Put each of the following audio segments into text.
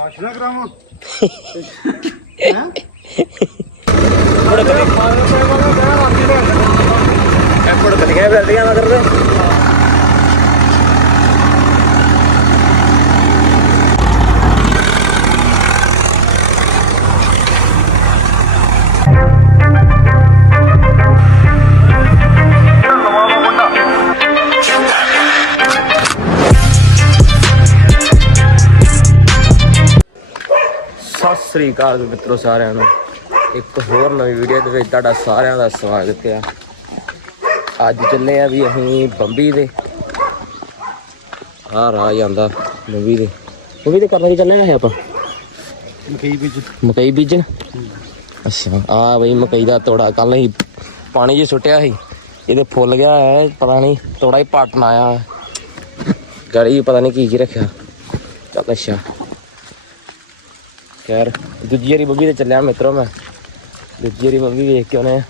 ਸਮਾਸ਼ ਨਾ ਕਰਾਵਾਂ। ਮੁੜ ਕਦੇ ਐ ਮੁੜ ਕਦੇ ਗਏ ਬਲਦੀਆਂ ਮਗਰ ਦੇ ਸ੍ਰੀ ਅਕਾਲ ਮਿੱਤਰੋ ਸਾਰਿਆਂ ਨੂੰ। ਇੱਕ ਹੋਰ ਨਵੀਂ ਵੀਡੀਓ ਦੇ ਵਿੱਚ ਤੁਹਾਡਾ ਸਾਰਿਆਂ ਦਾ ਸਵਾਗਤ ਹੈ। ਅੱਜ ਚੱਲੇ ਆ ਵੀ ਅਸੀਂ ਬੰਬੀ ਦੇ। ਆ ਰਾਹ ਜਾਂਦਾ ਬੰਬੀ ਦੇ। ਬੰਬੀ ਦੇ ਕਰਨ ਕੀ ਚੱਲੇ ਆ ਆਪਾਂ? ਮਕਈ ਵਿੱਚ ਮਕਈ ਬੀਜਣ ਅੱਛਾ ਆ ਬਈ ਮਕਈ ਦਾ ਤੋੜਾ ਕੱਲ ਹੀ ਪਾਣੀ ਜੀ ਸੁੱਟਿਆ ਸੀ। ਇਹਦੇ ਫੁੱਲ ਗਿਆ ਹੈ ਪਤਾ ਨਹੀਂ ਤੋੜਾ ਹੀ ਪਾਟਣ ਆਇਆ। ਗੜੀ ਪਤਾ ਨਹੀਂ ਕੀ ਕੀ ਰੱਖਿਆ। ਚੱਲ ਅੱਛਾ। ਖੈਰ ਦੂਜੀ ਵਾਰੀ ਬੰਬੀ ਤੇ ਚੱਲਿਆ ਮਿੱਤਰੋ ਮੈਂ। ਦੂਜੀ ਵਾਰੀ ਬੱਬੀ ਵੇਖ ਕੇ ਉਹਨੇ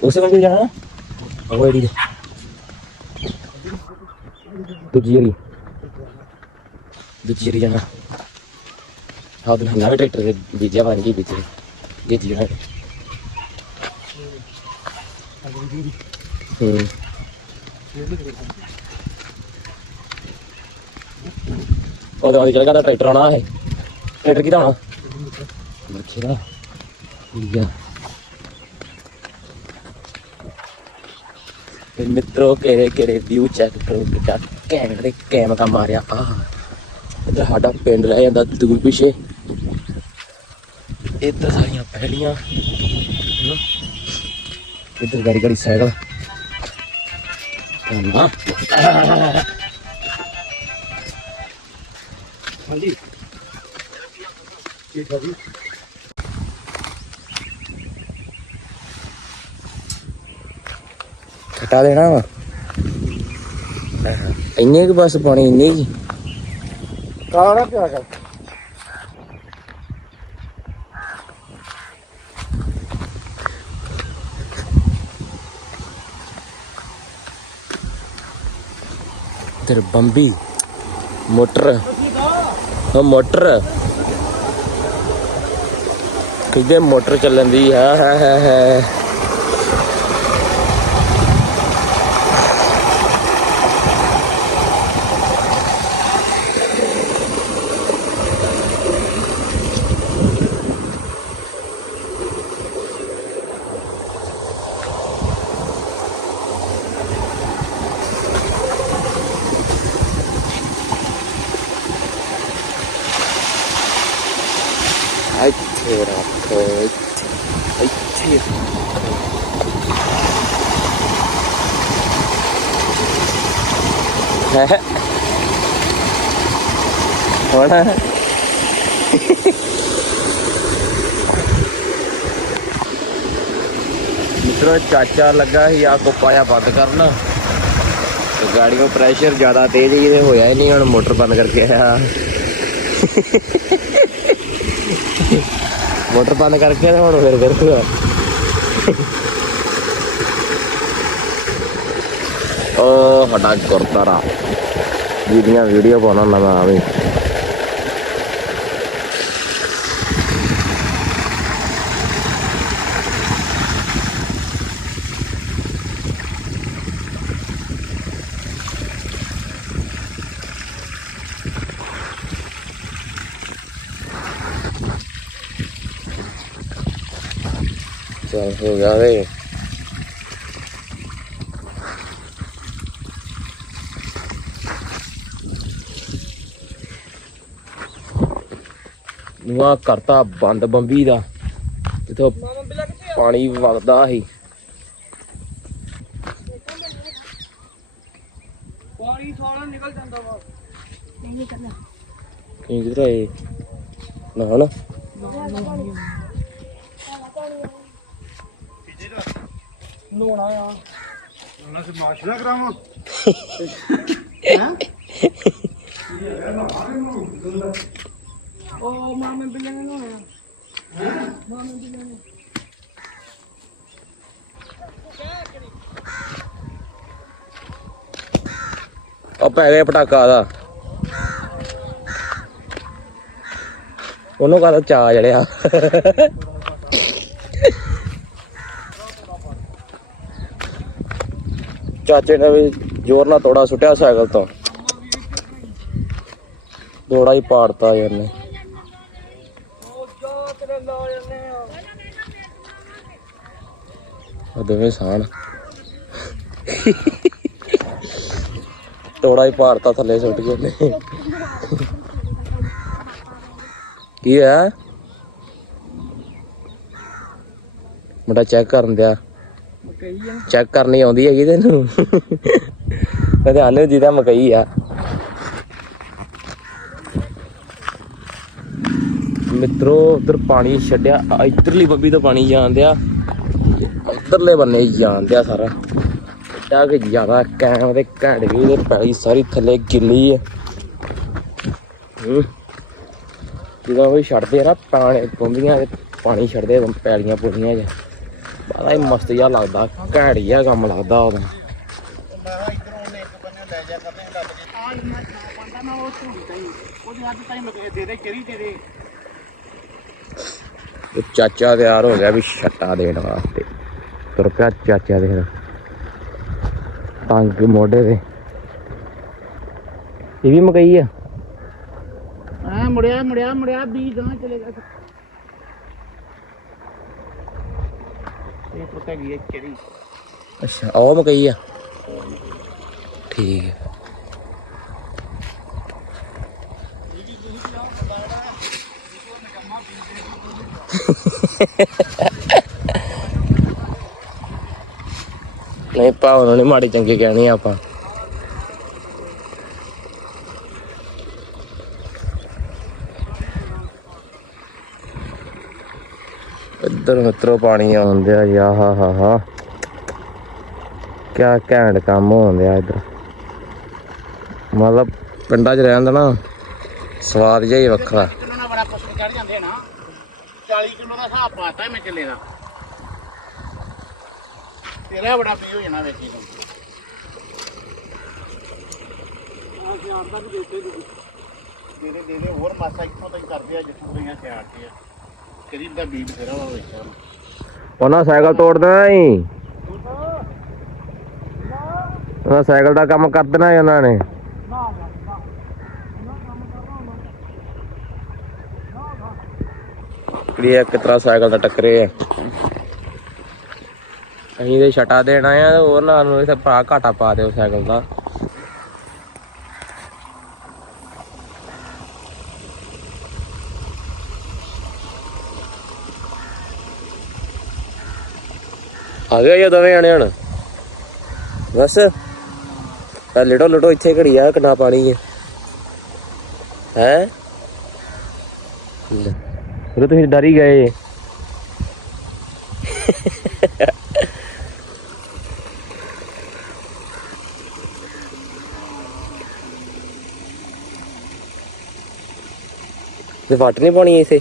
ਉਸੇ ਬੰਬੀ ਜਾਣਾ? ਉਹ ਏਡੀ ਦੂਜੀ ਵਾਰੀ। ਦੂਜੀ ਵਾਰੀ ਜਾਣਾ। ਹਾਂ ਤਾਂ ਨਵੇਂ ਟਰੈਕਟਰ ਦੇ ਬੀਜਿਆ ਬਣ ਗਈ ਬੀਜੇ ਜੇ ਜੀ ਹੈ ਹੂੰ ਉਹਦੇ ਵਾਲੀ ਜਗ੍ਹਾ ਦਾ ਟਰੈਕਟਰ ਆਉਣਾ ਹੈ ਟਰੈਕਟਰ ਕਿਹਦਾ ਆਉਣਾ? ਬੱਚੇ ਦਾ। ਠੀਕ ਆ। ਤੇ ਮਿੱਤਰੋ, ਕਿਹੜੇ ਕਿਹੜੇ ਵਿਊ ਚੈੱਕ ਕਰੋ ਕਿਤਾ ਕੈਮਰੇ ਦੇ ਮਾਰਿਆ। ਆ ਇੱਧਰ ਸਾਡਾ ਪਿੰਡ ਰਹਿ ਜਾਂਦਾ ਦੂਰ ਪਿਛੇ। ਇੱਧਰ ਸਾਰੀਆਂ ਪਹਿਲੀਆਂ ਇੱਧਰ ਗੜੀ ਗਾੜੀ ਸਾਈਕਲ। ਹਾਂਜੀ। ਠੀਕ ਹੈ ਜੀ ਘਟਾ ਦੇਣਾ ਵਾ। ਇੰਨੇ ਕੁ ਬਸ ਪਾਣੀ ਇੰਨੇ ਹੀ ਕਾਰਾ ਕਿਆ ਕਰ ਤੇਰ ਬੰਬੀ ਮੋਟਰ ਹਾਂ ਮੋਟਰ। ਕਿਤੇ ਮੋਟਰ ਚੱਲਣ ਦੀ ਹੈ ਹੈ ਹੈ ਹੈ ਇੱਥੇ ਰੱਖ ਇੱਥੇ ਹੈ ਹੋਣਾ ਮਿੱਤਰੋ, ਚਾਚਾ ਲੱਗਾ ਸੀ ਆ ਕੋ ਪਾਇਆ ਬੰਦ ਕਰਨ। ਤੇ ਗਾੜੀਆਂ ਪ੍ਰੈਸ਼ਰ ਜ਼ਿਆਦਾ ਤੇਜ਼ ਹੀ ਤੇ ਹੋਇਆ ਹੀ ਨਹੀਂ, ਹੁਣ ਮੋਟਰ ਬੰਦ ਕਰਕੇ ਆਇਆ। ਮੋਟਰ ਬੰਦ ਕਰਕੇ ਤੇ ਹੁਣ ਫਿਰ ਕਰੂਗਾ ਉਹ ਸਾਡਾ ਗੁਰਦਾਰਾ ਜਿਹਦੀਆਂ ਵੀਡੀਓ ਪਾਉਣਾ ਨਵਾਂ ਆਵੇ ਚੱਲ ਹੋ ਗਿਆ ਵੇ। ਨੂਆ ਕਰਤਾ ਬੰਦ ਬੰਬੀ ਦਾ। ਜਿੱਥੋਂ ਪਾਣੀ ਵਗਦਾ ਸੀ। ਪਾਣੀ ਸਾਰਾ ਨਿਕਲ ਜਾਂਦਾ ਵਾ। ਕੀ ਕਿਧਰ ਆਏ ਨਾ। ਹਣ ਨਹਾਉਣਾ ਆ। ਉਹਨਾਂ ਸੇ ਮਾਸ਼ਰਾ ਕਰਾਵਾਂ। ਉਹ ਮਾਮੇ ਬਿਲਾਂ ਨੂੰ ਆ। ਮਾਮੇ ਬਿਲਾਂ ਨੂੰ। ਉਹ ਪੈ ਗਿਆ ਪਟਾਕਾ ਦਾ। ਉਹਨੂੰ ਕਹਦਾ ਚਾ ਜੜਿਆ ਚਾਚੇ ਨੇ ਵੀ ਜ਼ੋਰ ਨਾਲ ਤੋੜਾ ਸੁੱਟਿਆ ਸਾਈਕਲ ਤੋਂ। ਤੋੜਾ ਹੀ ਪਾੜਤਾ ਯਾਰ ਨੇ ਦੋਵੇਂ ਸਾਨ ਤੋੜਾ ਹੀ ਪਾੜਤਾ ਥੱਲੇ ਸੁੱਟ ਕੇ ਨੇ ਕੀ ਹੈ ਮੁੰਡਾ ਚੈੱਕ ਕਰਨ ਦਿਆ। ਚੈੱਕ ਕਰਨੀ ਆਉਂਦੀ ਹੈਗੀ ਤੈਨੂੰ। ਕਦੇ ਆਨੇ ਜਿਹਦਾ ਮਕਈ ਆ। ਮਿੱਤਰੋ, ਉਧਰ ਪਾਣੀ ਛੱਡਿਆ। ਇਧਰਲੀ ਬੱਬੀ ਤੋਂ ਪਾਣੀ ਜਾਂਦਿਆ ਇਧਰਲੇ ਬੰਨੇ ਹੀ ਜਾਂਦਿਆ ਸਾਰਾ। ਇੱਡਾ ਕਿ ਜ਼ਿਆਦਾ ਕੈਮ ਤੇ ਘੜ ਗਈ ਉਹਦੇ ਪੈਲੀ ਸਾਰੀ ਥੱਲੇ ਗਿੱਲੀ ਹੈ ਹੂੰ। ਜਦੋਂ ਛੱਡਦੇ ਆ ਨਾ ਪਾਣੀ ਪੁੰਦੀਆਂ ਤੇ ਪਾਣੀ ਛੱਡਦੇ ਪੈਲੀਆਂ ਪੁੰਦੀਆਂ ਜਾਂ ਬੜਾ ਹੀ ਮਸਤ ਜਿਹਾ ਲੱਗਦਾ, ਘੈਂਟ ਜਿਹਾ ਕੰਮ ਲੱਗਦਾ ਉਹਦਾ। ਤੇ ਚਾਚਾ ਤਿਆਰ ਹੋ ਗਿਆ ਵੀ ਛੱਟਾ ਦੇਣ ਵਾਸਤੇ। ਤੁਰ ਪਿਆ ਚਾਚਾ ਦੇ ਤੰਗ ਮੋਢੇ ਤੇ। ਇਹ ਵੀ ਮਕਈ ਆ? ਹਾਂ ਮੁੜਿਆ ਮੁੜਿਆ ਮੁੜਿਆ ਬੀ ਗਾਂ ਚਲੇਗਾ ਇਹ ਪੁੱਤ ਹੈਗੀ ਹੈ ਚਰੀ ਅੱਛਾ ਉਹ ਮਕਈ ਆ। ਠੀਕ ਹੈ ਨਹੀਂ, ਭਾਵ ਨੂੰ ਮਾੜੀ ਚੰਗੀ ਕਹਿਣੀ ਆਪਾਂ। ਇੱਧਰ ਮਿੱਤਰੋ ਪਾਣੀ ਆਉਂਦਿਆ ਯਾ ਹਾ ਹਾ ਹਾ ਕਿਆ ਘੈਂਟ ਕੰਮ ਹੋਉਂਦਿਆ ਇੱਧਰ। ਮਤਲਬ ਪਿੰਡਾਂ 'ਚ ਰਹਿਣ ਦਾ ਨਾ ਸਵਾਦ ਜਿਹਾ ਹੀ ਵੱਖਰਾ। ਕਿਲੋ ਨਾਲ ਬੜਾ ਕੁਛ ਚੜ ਜਾਂਦੇ ਨਾ। 40 ਕਿਲੋ ਦਾ ਹਿਸਾਬ ਪਾਤਾ ਮੈਂ ਚੱਲੇ ਦਾ। ਤੇਰਾ ਬੜਾ ਪੀ ਹੋ ਜਾਣਾ ਵੇਖੀ ਤੂੰ ਆ ਸਿਆਰ ਤੱਕ ਦੇਤੇ ਦੇ ਦੇ ਦੇ ਦੇ ਹੋਰ ਮਾਸਾ ਇੱਥੋਂ ਤੱਕ ਕਰਦੇ ਆ ਜਿੱਥੋਂ ਤੱਕ ਸਿਆਰ ਤੇ ਆ। ਕਰੀਬ ਦਾ ਬੀਬ ਫੇਰਾ ਵਾ ਵੇਖਿਆ ਉਹਨਾਂ ਸਾਈਕਲ ਤੋੜ ਦੇਣਾ ਹੀ ਉਹਨਾਂ ਸਾਈਕਲ ਦਾ ਕੰਮ ਕਰ ਦੇਣਾ ਸੀ ਉਹਨਾਂ ਨੇ। ਕਿਹੜੀ ਇੱਕ ਤਰ੍ਹਾਂ ਸਾਈਕਲ ਦਾ ਟੱਕਰੇ ਆ। ਅਸੀਂ ਤੇ ਛਟਾ ਦੇਣਾ ਆ ਤੇ ਉਹਨਾਂ ਨੂੰ ਇਥੇ ਭਾ ਘਾਟਾ ਪਾ ਦਿਓ ਸਾਈਕਲ ਦਾ। ਆ ਗਿਆ ਇਹ ਦੋਵੇਂ ਆਣੇ ਹਣ। ਬਸ। ਆ ਲੜੋ ਲੜੋ ਇੱਥੇ ਘੜੀ ਆ ਕਿੰਨਾ ਪਾਣੀ ਹੈ? ਹੈ ਉਹ ਤੁਸੀਂ ਡਰ ਹੀ ਗਏ। ਤੇ ਵਾਟ ਨਹੀਂ ਪਾਣੀ ਇਥੇ?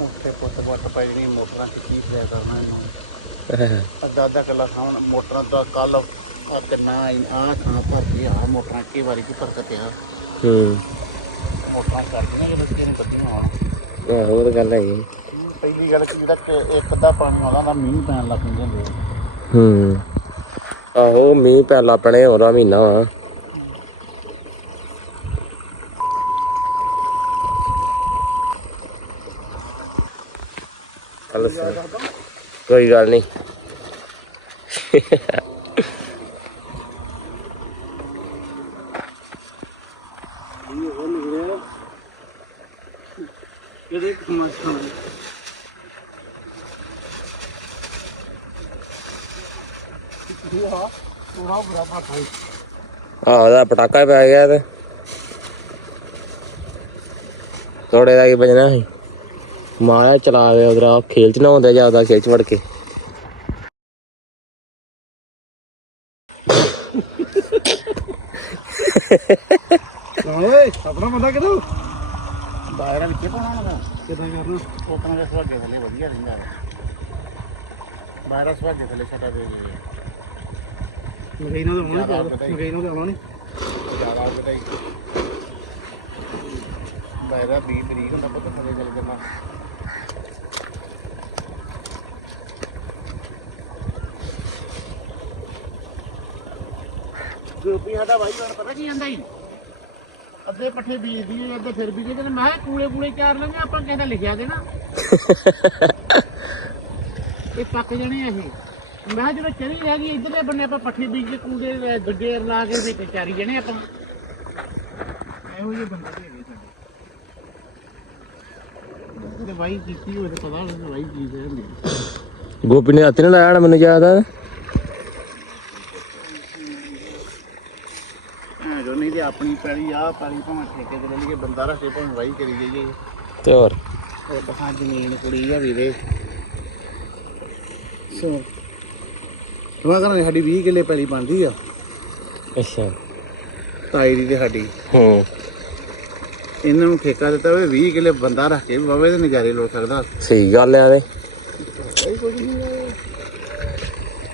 ਉੱਥੇ ਪੁੱਤ ਪੁੱਤ ਪਈ ਨਹੀਂ ਮੋਟਰਾਂ ਚ ਕੀ ਪਿਆ ਕਰਨਾ ਇਹਨੂੰ। ਅੱਧਾ ਅੱਧਾ ਕਿੱਲਾ ਖਾਣ ਮੋਟਰਾਂ ਤੋਂ ਕੱਲ ਆ ਕਿੰਨਾ ਆ ਥਾਂ ਭਰ ਕੇ ਆ ਮੋਟਰਾਂ ਕੀ ਵਾਰੀ ਕੀ ਫ਼ਰਕ ਪਿਆ ਹੂੰ। ਮੋਟਰਾਂ ਕਰਦੀਆਂ ਜੇ ਬੱਚੇ ਨੇ ਕੱਢੀਆਂ ਆਉਣ ਆਹੋ ਉਹ ਤਾਂ ਗੱਲ ਹੈਗੀ। ਪਹਿਲੀ ਗੱਲ ਕਿ ਜਿਹੜਾ ਕਿ ਇੱਕ ਅੱਧਾ ਪਾਣੀ ਆਉਂਦਾ ਨਾ ਮੀਂਹ ਪੈਣ ਲੱਗ ਪੈਂਦੇ ਹੁੰਦੇ ਆ। ਹੂੰ। ਆਹੋ ਮੀਂਹ ਪੈਲਾ ਪਣੇ ਹੋਰਾ ਮਹੀਨਾ ਵਾ। ਚੱਲ ਸਰ ਕੋਈ ਗੱਲ ਨਹੀਂ। ਇਹਦੇ ਮਸਾਂ ਇਹ ਉਹਦਾ ਪਟਾਕਾ ਪੈ ਗਿਆ ਤੇ। ਥੋੜੇ ਦਾ ਕੀ ਬਜਣਾ ਸੀ? ਮਾਰਿਆ ਚਲਾ ਗਿਆ ਉਧਰ ਖੇਲ ਚ ਨਾ ਹੁੰਦਾ ਜ਼ਿਆਦਾ ਖੇਲ ਚ ਵੜ ਕੇ। ਓਏ ਆਪਣਾ ਬੰਦਾ ਕਿਦੋਂ ਦਾਇਰਾ ਵਿੱਚ ਪਾਉਣਾ ਨਾ। ਕਿਦਾਂ ਕਰਨਾ? ਉਤਨਾ ਦੇ ਸੁਹਾਗੇ ਥੱਲੇ ਵਧੀਆ ਰਹਿੰਦਾ ਹੈ ਬਾਹਰ ਸੁਹਾਗੇ ਥੱਲੇ ਛੱਟਾ ਦੇ ਦੇ ਮਗਈ ਨੂੰ ਤਾਂ ਆਉਣਾ ਜ਼ਿਆਦਾ ਪਤਾ ਹੀ। ਮਗਈ ਨੂੰ ਤਾਂ ਆਉਣਾ ਨਹੀਂ ਜ਼ਿਆਦਾ ਕਿਤੇ ਦਾਇਰਾ 20 ਤਰੀਕ ਹੁੰਦਾ ਪਤਾ ਥੱਲੇ ਚੱਲ ਜਾਣਾ ਗੋਪੀ ਸਾਡਾ ਭਾਈ ਹੁਣ ਪਤਾ ਕੀ ਜਾਂਦਾ ਹੀ ਅੱਧੇ ਪੱਠੇ ਬੀਜਦੀ ਹੈ ਅੱਧੇ ਫਿਰ ਬੀਜਦੇ ਕਹਿੰਦੇ ਮੈਂ ਕਿਹਾ ਕੂੜੇ ਚਾਰ ਲੈਣੇ ਆਪਾਂ ਕਹਿੰਦਾ ਲਿਖਿਆ ਦੇਣਾ। ਇਹ ਪੱਕ ਜਾਣੇ ਆ ਇਹ। ਮੈਂ ਜਦੋਂ ਚਰੀ ਰਹਿ ਗਈ ਇਧਰਲੇ ਬੰਨੇ ਆਪਾਂ ਪੱਠੇ ਬੀਜ ਕੇ ਕੂੜੇ ਗੱਡੇ ਲਾ ਕੇ ਵਿੱਚ ਚਾਰੀ ਜਾਣੇ ਆਪਾਂ। ਇਹੋ ਜਿਹੇ ਬੰਦੇ ਹੈਗੇ ਸਾਡੇ। ਤੇ ਕੀਤੀ ਹੋਵੇ ਤਾਂ ਪਤਾ ਲੱਗ ਵਾਈ ਕੀ ਹੁੰਦੀ ਗੋਪੀ ਨੇ ਹੱਥ ਨਹੀਂ ਲਾਇਆ ਮੈਨੂੰ ਯਾਦ ਆ। ਤੇ ਆਪਣੀ ਪੈਲੀ ਆ ਪੈਲੀ ਭਾਵੇਂ ਠੇਕੇ ਤੇ ਲੈ ਲਈਏ ਬੰਦਾ ਰੱਖੇ ਭਾਵੇਂ ਵਾਈ ਕਰੀ ਜਾਈਏ। ਤੇ ਹੋਰ? ਉਹ ਕਹਾਂ ਜ਼ਮੀਨ ਕੁੜੀ ਆ ਵੀਰੇ। ਸੋ ਉਹ ਕਹਿੰਦੇ ਸਾਡੀ 20 ਕਿੱਲੇ ਪੈਲੀ ਬਣਦੀ ਆ। ਅੱਛਾ। ਤਾਈ ਦੀ ਤੇ ਸਾਡੀ। ਹੂੰ। ਇਹਨਾਂ ਨੂੰ ਠੇਕਾ ਦਿੱਤਾ ਹੋਵੇ 20 ਕਿੱਲੇ ਬੰਦਾ ਰੱਖ ਕੇ ਬਾਵੇ ਦੇ ਨਜ਼ਾਰੇ ਲੋ ਸਕਦਾ। ਸਹੀ ਗੱਲ ਆ ਨਹੀਂ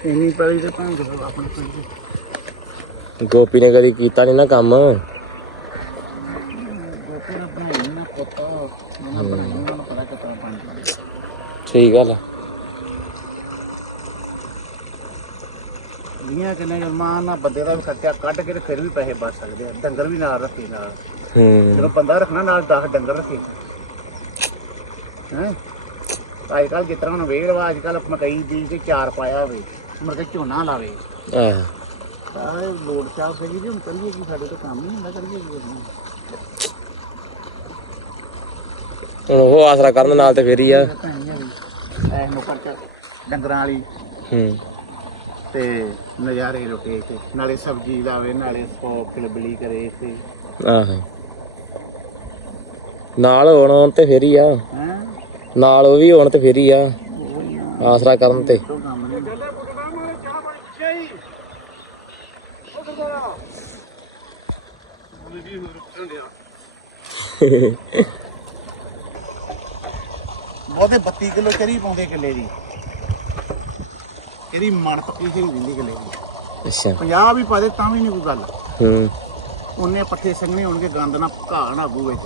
ਇੰਨੀ ਪੈਲੀ ਤੇ ਭਾਂ ਆਪਣੇ ਪਿੰਡ ਗੋਪੀ ਨੇ ਕਦੀ ਕੀਤਾ ਨਹੀਂ ਨਾ ਕੰਮ। ਨੇ ਨਾ ਨੂੰ ਸਹੀ ਗੱਲ ਲੀਆਂ ਕਿੰਨੇ ਜਰਮਾਨ ਨਾਲ ਬੰਦੇ ਦਾ ਵੀ ਖਰਚਾ ਕੱਢ ਕੇ ਤੇ ਫਿਰ ਵੀ ਪੈਸੇ ਬਚ ਸਕਦੇ ਆ ਡੰਗਰ ਵੀ ਨਾਲ ਰੱਖੇ ਨਾਲ। ਹੂੰ। ਜਦੋਂ ਬੰਦਾ ਰੱਖਣਾ ਨਾਲ 10 ਡੰਗਰ ਰੱਖੇ। ਹੈ? ਅੱਜ ਕੱਲ ਜਿਸ ਤਰ੍ਹਾਂ ਹੁਣ ਵੇਖ ਲਵਾ ਅੱਜ ਕੱਲ ਮਕਈ ਬੀਜ ਕੇ ਚਾਰ ਪਾਇਆ ਹੋਵੇ ਮੁੜ ਕੇ ਝੋਨਾ ਲਾਵੇ। ਆਹ। ਸਾਰੇ ਲੋਡ ਚਾਹ ਸਹੀ ਜੀ ਹੁਣ ਕਰੀਏ ਕੀ ਸਾਡੇ ਤੋਂ ਕੰਮ ਨਹੀਂ ਹੁੰਦਾ ਕਰੀਏ ਕੀ ਅਸੀਂ ਹੁਣ ਉਹ ਆਸਰਾ ਕਰਨ ਨਾਲ ਤੇ ਫੇਰ ਹੀ ਆ। ਭੈਣੀਆਂ ਵੀ ਐਸ ਨੂੰ ਕਰਕੇ ਡੰਗਰਾਂ ਵਾਲੀ ਹੂੰ। ਤੇ ਨਜ਼ਾਰੇ ਲੁੱਟੇ ਤੇ ਨਾਲੇ ਸਬਜ਼ੀ ਲਾਵੇ ਨਾਲੇ ਸੌ ਕਿਲਬਲੀ ਕਰੇ ਤੇ। ਆਹ। ਨਾਲ ਹੋਣ ਤੇ ਫੇਰ ਹੀ ਆ। ਹੈ? ਨਾਲ ਉਹ ਵੀ ਹੋਣ ਤੇ ਫੇਰ ਹੀ ਆ। ਆਸਰਾ ਕਰਨ ਤੇ ਤੋਂ ਕੰਮ ਨਹੀਂ ਉਹਦੇ 32 ਕਿਲੋ ਚਰੀ ਪਾਉਂਦੇ ਕਿੱਲੇ ਦੀ। ਇਹਦੀ ਮਣ ਪੱਕੀ ਸੀ ਦਿੰਦੀ ਕਿੱਲੇ ਦੀ। ਅੱਛਾ। 50 ਵੀ ਪਾ ਦੇ ਤਾਂ ਵੀ ਨਹੀਂ ਕੋਈ ਗੱਲ। ਹੂੰ। ਉਹਨੇ ਪੱਠੇ ਸੰਘਣੇ ਹੋਣਗੇ ਗੰਦ ਨਾ ਘਾਹ ਨਾ ਆਗੂ ਵਿੱਚ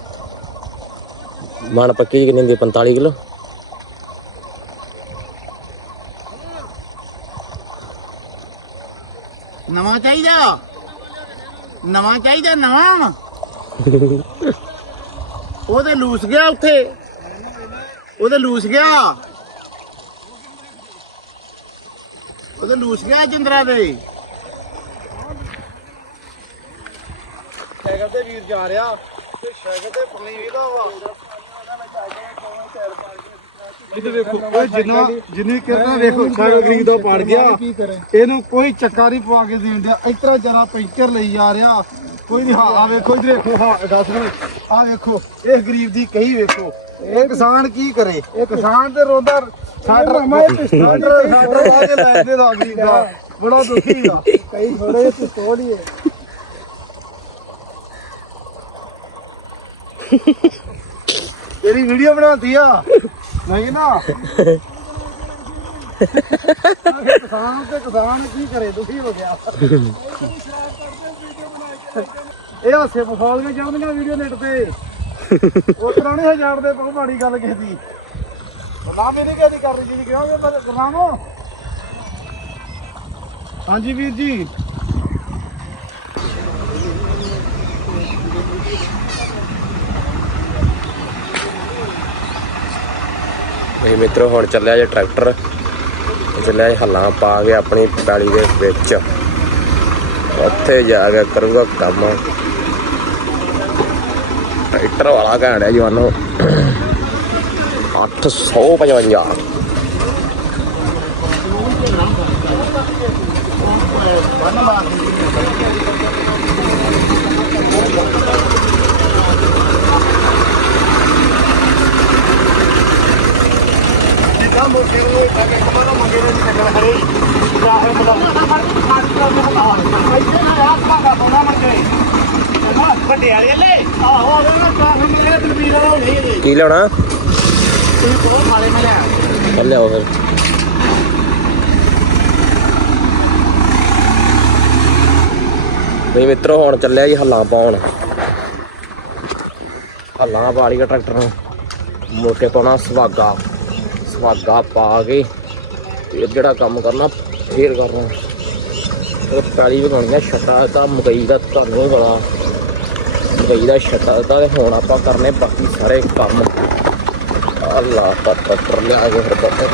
ਮਣ ਪੱਕੀ ਕਿੰਨੀ ਆ? 45 ਕਿਲੋ? ਨਵਾਂ ਚਾਹੀਦਾ। ਨਵਾਂ ਚਾਹੀਦਾ ਨਵਾਂ। ਉਹਦੇ ਲੂਸ ਗਿਆ ਉੱਥੇ? ਉਹਦੇ ਲੂਸ ਗਿਆ? ਉਹਦੇ ਲੂਸ ਗਿਆ ਜਿੰਦਰਾ ਦੇ? ਸਾਈਕਲ ਤੇ ਵੀਰ ਜਾ ਰਿਹਾ। ਤੇ ਸਾਈਕਲ ਤੇ ਪਾਣੀ ਇਹਦਾ ਵਾ। ਇੱਧਰ ਵੇਖੋ ਉਹ ਜਿੰਨਾ ਜਿੰਨੀ ਕਿਰਨਾ ਵੇਖੋ ਸਾਰਾ ਗਰੀਬ ਦਾ ਪੜ ਗਿਆ। ਇਹਨੂੰ ਕੋਈ ਚੱਕਾ ਨਹੀਂ ਪਵਾ ਕੇ ਦੇਣ ਦਿਆ ਇਤਰਾ ਜਰਾ ਪੈਂਚਰ ਲਈ ਜਾ ਰਿਹਾ। ਕੋਈ ਨਹੀਂ ਹਾਂ ਆ ਵੇਖੋ ਇਧਰ ਵੇਖੋ ਹਾਂ ਦੱਸ ਮਿੰਟ ਆ ਵੇਖੋ ਇਸ ਗਰੀਬ ਦੀ ਕਹੀ ਵੇਖੋ। ਇਹ ਕਿਸਾਨ ਕੀ ਕਰੇ? ਇਹ ਕਿਸਾਨ ਤੇ ਰੋਂਦਾ ਸਾਡਾ ਮੈਂ ਪਿਸਤੌਲ ਸਾਡਾ ਲਾ ਕੇ ਲੈ ਦੇ ਦਾ ਗਰੀਬ ਦਾ। ਬੜਾ ਦੁਖੀ ਦਾ ਕਈ ਪਿਸਤੌਲ ਹੀ ਹੈ ਤੇਰੀ ਵੀਡੀਓ ਬਣਾਉਂਦੀ ਆ। ਨਹੀਂ ਨਾ। ਕਿਸਾਨ ਤੇ ਕਿਸਾਨ ਕੀ ਕਰੇ ਦੁਖੀ ਹੋ ਗਿਆ। ਇਹ ਹਾਸੇ ਮਖੌਲ ਕੇ ਜਾਂਦੀਆਂ ਵੀਡੀਓ ਨੈਟ ਤੇ। ਉਹ ਤਰ੍ਹਾਂ ਨਹੀਂ ਜਾਣਦੇ, ਬਹੁਤ ਮਾੜੀ ਗੱਲ ਕਿਸੇ ਦੀ ਨਾ ਕਿਹਦੀ ਕਰ ਰਹੀ ਜੀ ਕਿਹਾ ਮੈਂ ਗੁਰਨਾਮ ਹਾਂਜੀ ਵੀਰ ਜੀ। ਇਹ ਮਿੱਤਰੋ, ਹੁਣ ਚੱਲਿਆ ਜੇ ਟਰੈਕਟਰ। ਚੱਲਿਆ ਜੇ ਹੱਲਾਂ ਪਾ ਕੇ ਆਪਣੀ ਪੈਲੀ ਦੇ ਵਿੱਚ। ਉੱਥੇ ਜਾ ਕੇ ਕਰੂਗਾ ਕੰਮ। ਟਰੈਕਟਰ ਵਾਲਾ ਘੈਂਟ ਹੈ ਜਵਾਨੋ। 855 ਬੰਨ ਮਾਰ ਜਿੱਦਾਂ ਮੋਟੇ ਨੂੰ ਇੱਕ ਇੱਕ ਮਨ ਮੰਗੇ ਨੇ ਵੱਡੇ ਵਾਲੇ ਲੈ ਆਹੋ ਉਹਦੇ ਨਾਲ ਕਾਫੀ ਮੇਰੇ ਤਲਵੀਰ ਵਾਲਾ ਹੋਣੀ ਇਹਦੇ ਕੀ ਲੈਣਾ? ਤੁਸੀਂ ਬਹੁਤ ਖਾਲੇ ਮੈਂ ਲੈ ਚੱਲ ਲਿਆਓ ਫਿਰ। ਬਈ ਮਿੱਤਰੋ, ਹੁਣ ਚੱਲਿਆ ਜੀ ਹੱਲਾ ਪਾਉਣ। ਹੱਲਾ ਪਾ ਲਈਏ ਟਰੈਕਟਰ ਨੂੰ ਮੋਟੇ ਪਾਉਣਾ ਸਵਾਗਾ ਸਵਾਗਾ ਪਾ ਕੇ ਫਿਰ ਜਿਹੜਾ ਕੰਮ ਕਰਨਾ, ਫੇਰ ਕਰਨਾ ਉਹ ਪੈਲੀ ਵਗਾਉਣੀ ਆ ਛੱਟਾ ਤਾਂ ਮਕਈ ਦਾ ਤੁਹਾਨੂੰ ਵਾਲਾ ਮਕਈ ਦਾ ਛੱਟਾ ਤਾਂ ਤੇ ਹੁਣ ਆਪਾਂ ਕਰਨੇ ਬਾਕੀ ਸਾਰੇ ਕੰਮ। ਅੱਲਾ ਪੱਤਰ ਲਿਆ ਕੇ ਫਿਰ ਕਰਦੇ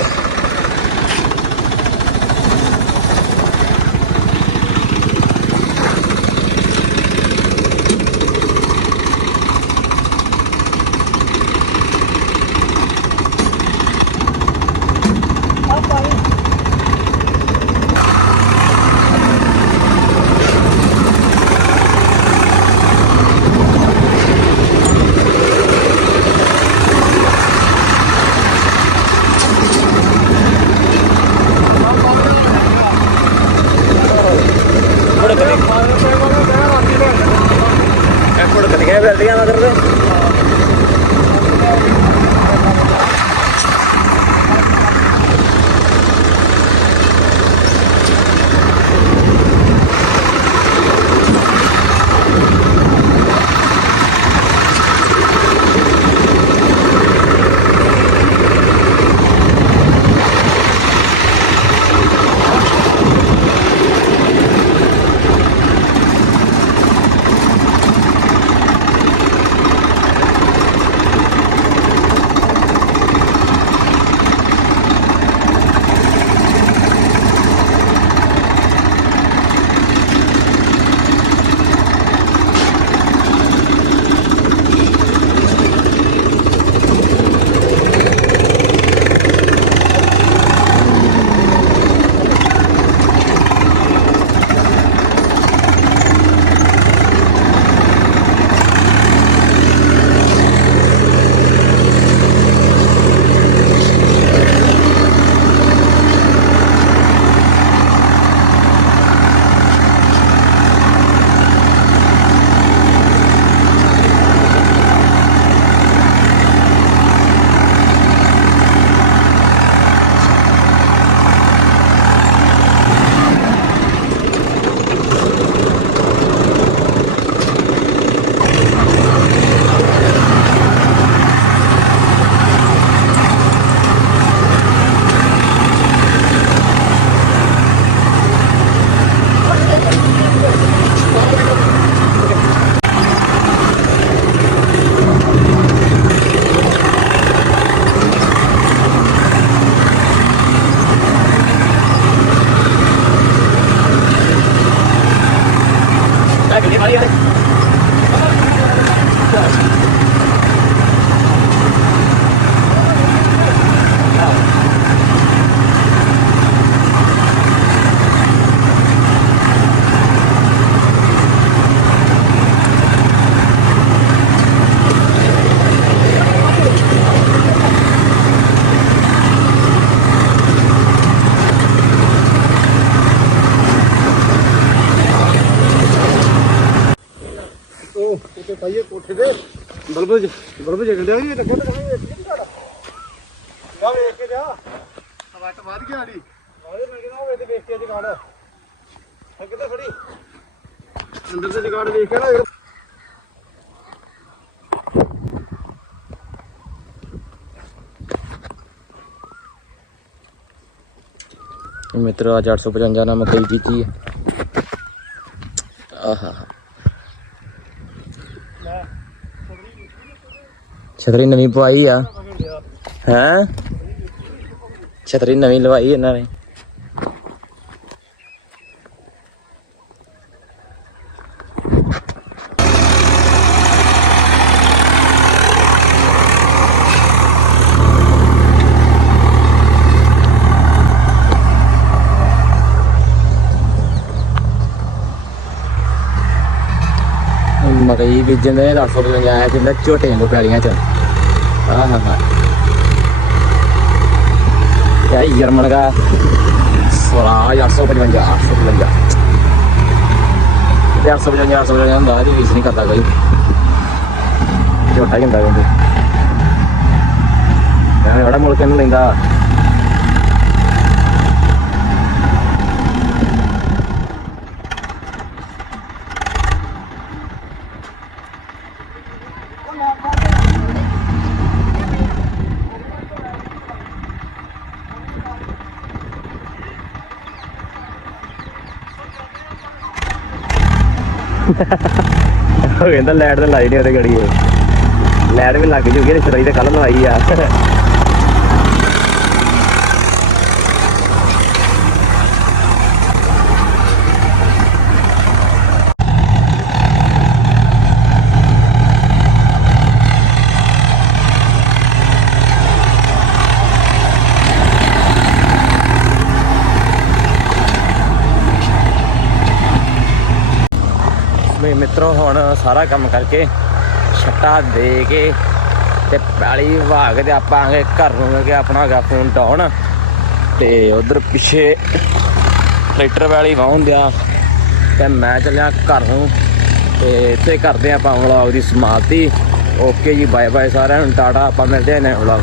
ਉੱਤੇ ਪਾਈਏ ਕੋਠੇ ਦੇ ਬਲਬ ਜ- ਬਲਬ ਜਗਣ ਡਿਆ ਵੀ ਲੱਗਿਆ ਤਾਂ ਕਹਾਂ ਵੇਖ ਜਾ ਵੇਖ ਕੇ ਜਾ। ਵੱਟ ਵੱਧ ਗਿਆ ਆੜੀ ਵਾਲੇ ਮੈਂ ਕਹਿੰਦਾ ਉਹ ਵੇਖ ਕੇ ਜਗਾੜ। ਅੱਗੇ ਤੇ ਫੜੀ ਅੰਦਰ ਤੇ ਜਗਾੜ ਵੇਖ ਕੇ ਨਾ ਫਿਰ ਮਿੱਤਰੋ ਅੱਜ 855 ਨਾਲ ਮਕਈ ਕੀਤੀ ਹੈ। ਆਹਾ। ਛਤਰੀ ਨਵੀਂ ਪਵਾਈ ਆ। ਹੈ? ਛਤਰੀ ਨਵੀਂ ਲਵਾਈ ਇਹਨਾਂ ਨੇ। ਮਕਈ ਬੀਜਣ ਦੇ 855 ਆਇਆ ਕਿੰਨਾ ਝੋਟੇ ਨੂੰ ਪੈਲੀਆਂ ਚ ਆਹਾ ਹਾ ਕਿਆ ਜਰਮਨ ਦਾ ਸਵਰਾਜ 855 855 ਤੇ 855 855 ਹੁੰਦਾ ਇਹਦੀ ਰੀਸ ਨਹੀਂ ਕਰਦਾ ਕੋਈ ਝੋਟਾ ਹੀ ਹੁੰਦਾ ਕਹਿੰਦੇ ਮੈਂ ਬੜਾ ਉਹ ਕਹਿੰਦਾ ਲਾਈਟ ਤੇ ਲਾਈ ਨਹੀਂ ਉਹਦੇ ਗੜੀ ਲਾਈਟ ਵੀ ਲੱਗ ਜੂਗੀ ਰਿਸ਼ਤੇਦਾਰੀ ਤੇ ਕੱਲ ਲਵਾਈ ਆ ਵੀ ਮਿੱਤਰੋ ਹੁਣ ਸਾਰਾ ਕੰਮ ਕਰਕੇ ਛੱਟਾ ਦੇ ਕੇ ਤੇ ਪੈਲੀ ਵਾਗ ਤੇ ਆਪਾਂ ਆਗੇ ਘਰ ਨੂੰ ਕਿ ਆਪਣਾ ਹੈਗਾ ਫੋਨ ਡਾਉਨ ਤੇ ਉਧਰ ਪਿੱਛੇ ਟਰੈਕਟਰ ਵਾਲੀ ਵਾਹੁਣ ਦਿਆ। ਤੇ ਮੈਂ ਚੱਲਿਆ ਘਰ ਨੂੰ। ਤੇ ਇੱਥੇ ਕਰਦੇ ਆਪਾਂ ਵਲੌਗ ਦੀ ਸਮਾਪਤੀ। ਓਕੇ ਜੀ ਬਾਏ ਬਾਏ ਸਾਰਿਆਂ ਨੂੰ, ਟਾਟਾ, ਆਪਾਂ ਮਿਲਦੇ ਹਾਂ ਨਵੇਂ ਵਲੌਗ